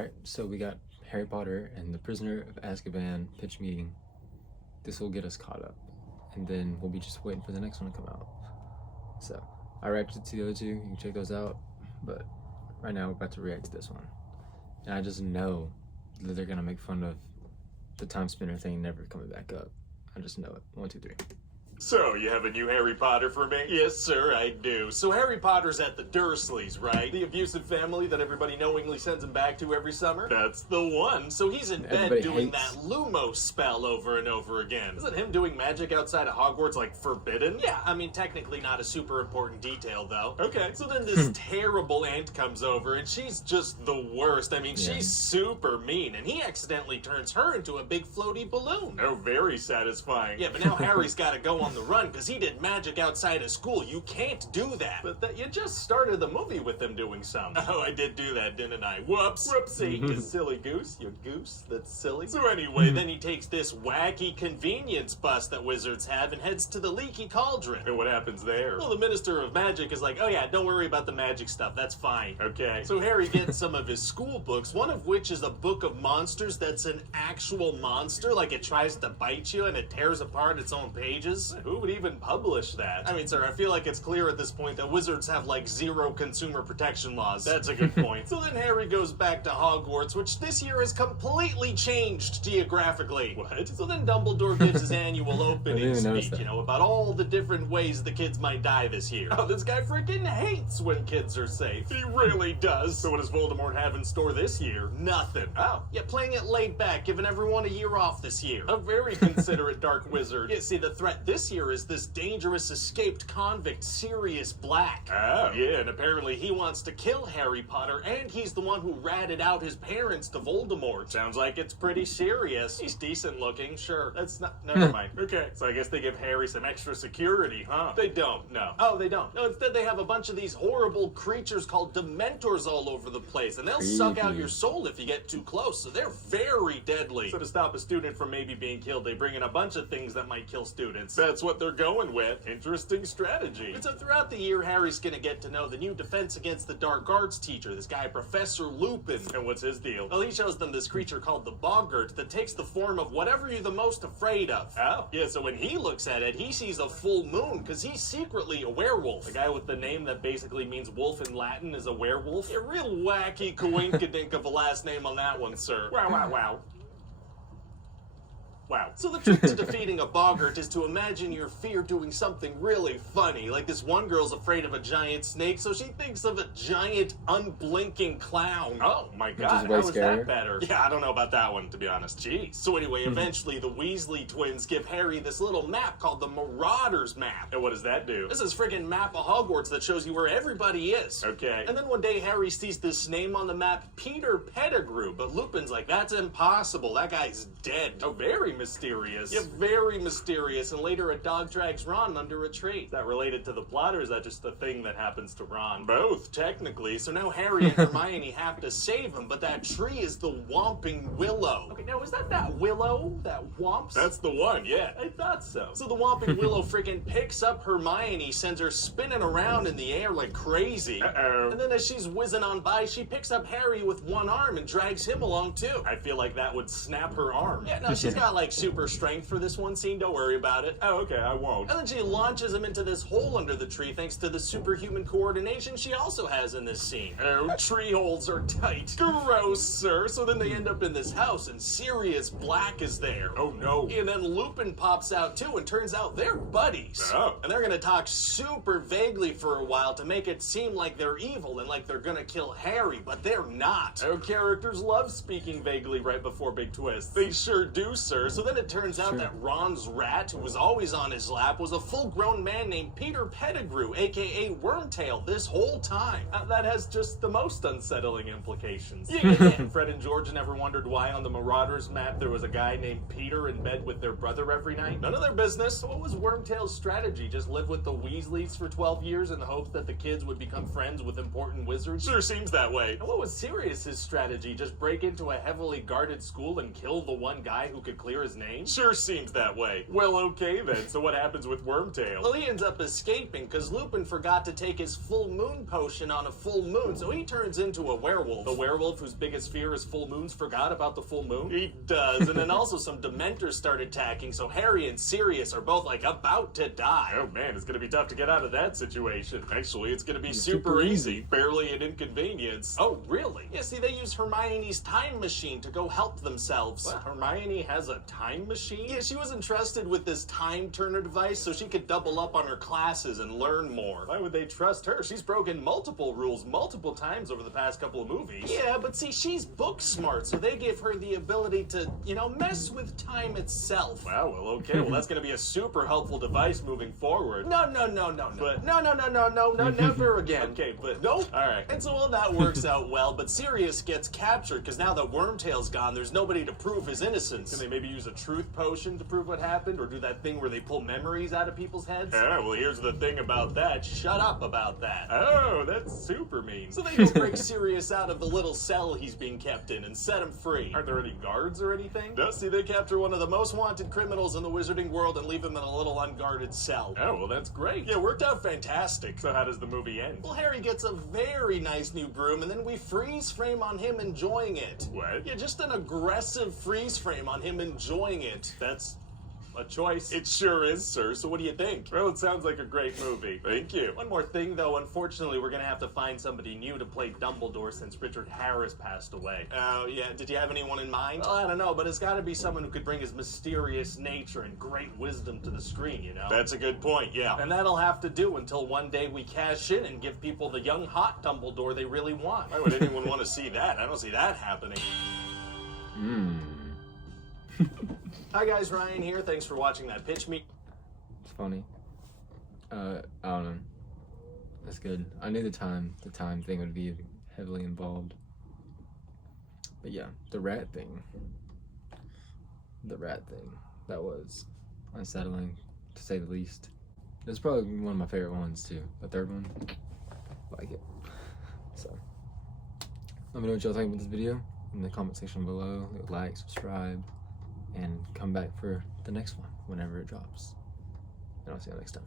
Alright, so we got Harry Potter and the Prisoner of Azkaban pitch meeting. This will get us caught up. And then we'll be just waiting for the next one to come out. So, I reacted to the other two, you can check those out. But right now we're about to react to this one. And I just know that they're gonna make fun of the time spinner thing never coming back up. I just know it. 1, 2, 3. So, you have a new Harry Potter for me? Yes, sir, I do. So Harry Potter's at the Dursleys, right? The abusive family that everybody knowingly sends him back to every summer? That's the one. So he's in bed doing that Lumos spell over and over again. Isn't him doing magic outside of Hogwarts, like, forbidden? Yeah, I mean, technically not a super important detail, though. Okay. So then this terrible aunt comes over, and she's just the worst. I mean, she's super mean, and he accidentally turns her into a big floaty balloon. Oh, very satisfying. Yeah, but now Harry's gotta go on the run because he did magic outside of school. You can't do that. But you just started the movie with him doing some. Oh, I did do that, didn't I? Whoops. Whoopsie. You silly goose. You goose that's silly. So anyway, then he takes this wacky convenience bus that wizards have and heads to the Leaky Cauldron. And what happens there? Well, the Minister of Magic is like, oh yeah, don't worry about the magic stuff. That's fine. Okay. So Harry gets some of his school books, one of which is a book of monsters that's an actual monster. Like it tries to bite you and it tears apart its own pages. Who would even publish that? I mean, sir, I feel like it's clear at this point that wizards have like 0 consumer protection laws. That's a good point. So then Harry goes back to Hogwarts, which this year has completely changed geographically. What? So then Dumbledore gives his annual opening speech, you know, about all the different ways the kids might die this year. Oh, this guy freaking hates when kids are safe. He really does. So what does Voldemort have in store this year? Nothing. Oh, yeah, playing it laid back, giving everyone a year off this year. A very considerate dark wizard. Yeah, see, the threat this year is this dangerous escaped convict, Sirius Black. Oh, yeah, and apparently he wants to kill Harry Potter, and he's the one who ratted out his parents to Voldemort. Sounds like it's pretty serious. He's decent looking, sure. That's not, never mind. Okay, so I guess they give Harry some extra security, huh? They don't, no. Oh, they don't. No, instead they have a bunch of these horrible creatures called Dementors all over the place, and they'll suck out your soul if you get too close, so they're very deadly. So to stop a student from maybe being killed, they bring in a bunch of things that might kill students. That's what they're going with. Interesting strategy. And so throughout the year, Harry's gonna get to know the new Defense Against the Dark Arts teacher, this guy, Professor Lupin. And what's his deal? Well, he shows them this creature called the Boggart that takes the form of whatever you're the most afraid of. Oh. Yeah, so when he looks at it, he sees a full moon, because he's secretly a werewolf. The guy with the name that basically means wolf in Latin is a werewolf. A real wacky coinkadink of a last name on that one, sir. Wow, wow, wow. Wow. So the trick to defeating a boggart is to imagine your fear doing something really funny. Like this one girl's afraid of a giant snake, so she thinks of a giant unblinking clown. Oh my god, how is that better? Yeah, I don't know about that one, to be honest. Jeez. So anyway, eventually the Weasley twins give Harry this little map called the Marauders Map. And what does that do? This is a friggin' map of Hogwarts that shows you where everybody is. Okay. And then one day Harry sees this name on the map, Peter Pettigrew, but Lupin's like, that's impossible. That guy's dead. Oh, very mysterious. Yeah, very mysterious. And later a dog drags Ron under a tree. Is that related to the plot, or is that just a thing that happens to Ron? Both, technically. So now Harry and Hermione have to save him, but that tree is the Whomping Willow. Okay, now is that willow that whomps? That's the one, yeah. I thought so. So the Whomping Willow freaking picks up Hermione, sends her spinning around in the air like crazy. Uh-oh. And then as she's whizzing on by, she picks up Harry with one arm and drags him along too. I feel like that would snap her arm. Yeah, no, she's got like super strength for this one scene, don't worry about it. Oh, okay, I won't. And then she launches him into this hole under the tree thanks to the superhuman coordination she also has in this scene. Oh, tree holes are tight. Gross, sir. So then they end up in this house and Sirius Black is there. Oh no. And then Lupin pops out too and turns out they're buddies. Oh. And they're gonna talk super vaguely for a while to make it seem like they're evil and like they're gonna kill Harry, but they're not. Oh, characters love speaking vaguely right before big twists. They sure do, sir. So then it turns out that Ron's rat, who was always on his lap, was a full-grown man named Peter Pettigrew, aka Wormtail, this whole time. That has just the most unsettling implications. Yeah. Fred and George never wondered why on the Marauders map there was a guy named Peter in bed with their brother every night. None of their business. What was Wormtail's strategy? Just live with the Weasleys for 12 years in the hopes that the kids would become friends with important wizards? Sure seems that way. And what was Sirius's strategy? Just break into a heavily guarded school and kill the one guy who could clear hear his name? Sure seems that way. Well, okay then. So what happens with Wormtail? Well, he ends up escaping because Lupin forgot to take his full moon potion on a full moon, so he turns into a werewolf. A werewolf whose biggest fear is full moons forgot about the full moon? He does. And then also some Dementors start attacking, so Harry and Sirius are both like about to die. Oh man, it's gonna be tough to get out of that situation. Actually, it's gonna be super easy. Barely an inconvenience. Oh, really? Yeah, see, they use Hermione's time machine to go help themselves. What? Hermione has a time machine? Yeah, she was entrusted with this time turner device so she could double up on her classes and learn more. Why would they trust her? She's broken multiple rules multiple times over the past couple of movies. Yeah, but see, she's book smart, so they give her the ability to, you know, mess with time itself. Wow, well, okay. Well, that's gonna be a super helpful device moving forward. No. But no, never again. Okay, but nope. All right. And so all that works out well, but Sirius gets captured because now that Wormtail's gone, there's nobody to prove his innocence. Can they maybe use a truth potion to prove what happened, or do that thing where they pull memories out of people's heads? Oh, well, here's the thing about that. Shut up about that. Oh, that's super mean. So they go break Sirius out of the little cell he's being kept in and set him free. Aren't there any guards or anything? No, see, they capture one of the most wanted criminals in the wizarding world and leave him in a little unguarded cell. Oh, well, that's great. Yeah, it worked out fantastic. So how does the movie end? Well, Harry gets a very nice new broom, and then we freeze frame on him enjoying it. What? Yeah, just an aggressive freeze frame on him enjoying it. That's a choice. It sure is, sir. So what do you think? Well, it sounds like a great movie. Thank you. One more thing, though. Unfortunately, we're gonna have to find somebody new to play Dumbledore since Richard Harris passed away. Oh, yeah. Did you have anyone in mind? Well, I don't know, but it's gotta be someone who could bring his mysterious nature and great wisdom to the screen, you know? That's a good point, yeah. And that'll have to do until one day we cash in and give people the young, hot Dumbledore they really want. Why would anyone want to see that? I don't see that happening. Hi guys, Ryan here. Thanks for watching that pitch me. It's funny. I don't know. That's good. I knew the time thing would be heavily involved. But yeah, the rat thing. That was unsettling, to say the least. It's probably one of my favorite ones too. The third one, like it. So, let me know what y'all think about this video in the comment section below. Like, subscribe, and come back for the next one whenever it drops. And I'll see you next time.